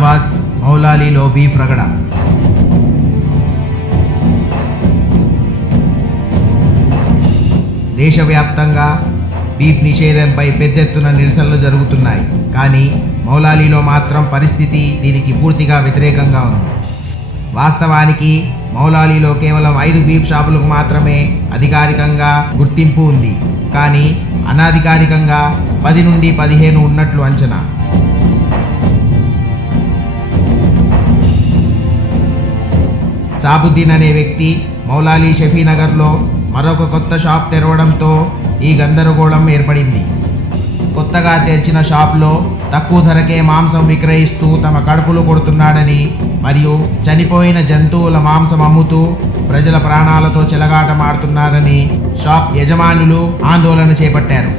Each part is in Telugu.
హైదరాబాద్ మౌలాలీలో బీఫ్ రగడ. దేశవ్యాప్తంగా బీఫ్ నిషేధంపై పెద్ద ఎత్తున నిరసనలు జరుగుతున్నాయి. కానీ మౌలాలీలో మాత్రం పరిస్థితి దీనికి పూర్తిగా వ్యతిరేకంగా ఉంది. వాస్తవానికి మౌలాలీలో కేవలం 5 బీఫ్ షాపులకు మాత్రమే అధికారికంగా గుర్తింపు ఉంది. కానీ అనాధికారికంగా 10 నుండి 15 ఉన్నట్లు అంచనా. సాబుద్దీన్ అనే వ్యక్తి మౌలాలీ షఫీనగర్లో మరొక కొత్త షాప్ తెరవడంతో ఈ గందరగోళం ఏర్పడింది. కొత్తగా తెరిచిన షాప్లో తక్కువ ధరకే మాంసం విక్రయిస్తూ తమ కడుపులు కొడుతున్నాడని మరియు చనిపోయిన జంతువుల మాంసం అమ్ముతూ ప్రజల ప్రాణాలతో చెలగాటమాడుతున్నారని షాప్ యజమానులు ఆందోళన చేపట్టారు.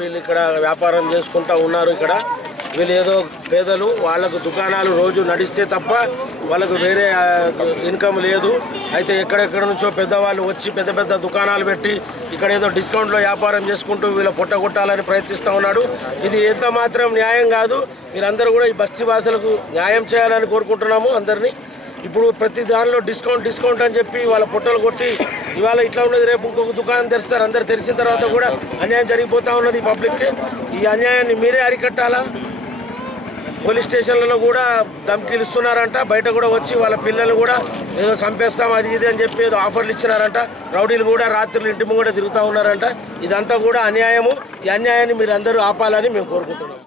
వీళ్ళు ఇక్కడ వ్యాపారం చేసుకుంటూ ఉన్నారు. ఇక్కడ వీళ్ళు ఏదో పేదలు, వాళ్ళకు దుకాణాలు రోజు నడిస్తే తప్ప వాళ్ళకు వేరే ఇన్కమ్ లేదు. అయితే ఎక్కడెక్కడ నుంచో పెద్దవాళ్ళు వచ్చి పెద్ద పెద్ద దుకాణాలు పెట్టి ఇక్కడ ఏదో డిస్కౌంట్లో వ్యాపారం చేసుకుంటూ వీళ్ళ పొట్టగొట్టాలని ప్రయత్నిస్తూ ఉన్నాడు. ఇది ఎంత మాత్రం న్యాయం కాదు. మీరందరూ కూడా ఈ బస్తీ వాసులకు న్యాయం చేయాలని కోరుకుంటున్నాము అందరినీ. ఇప్పుడు ప్రతి దానిలో డిస్కౌంట్ అని చెప్పి వాళ్ళ పొట్టలు కొట్టి ఇవాళ ఇట్లా ఉన్నది, రేపు ఇంకొక దుకాణం తెరుస్తారు. అందరు తెరిచిన తర్వాత కూడా అన్యాయం జరిగిపోతూ ఉన్నది పబ్లిక్కి. ఈ అన్యాయాన్ని మీరే అరికట్టాలా. పోలీస్ స్టేషన్లలో కూడా ధమ్కీలు ఇస్తున్నారంట. బయట కూడా వచ్చి వాళ్ళ పిల్లలు కూడా ఏదో చంపేస్తాం అది ఇది అని చెప్పి ఏదో ఆఫర్లు ఇచ్చినారంట. రౌడీలు కూడా రాత్రులు ఇంటి ముందు తిరుగుతూ ఉన్నారంట. ఇదంతా కూడా అన్యాయము. ఈ అన్యాయాన్ని మీరు అందరూ ఆపాలని మేము కోరుకుంటున్నాం.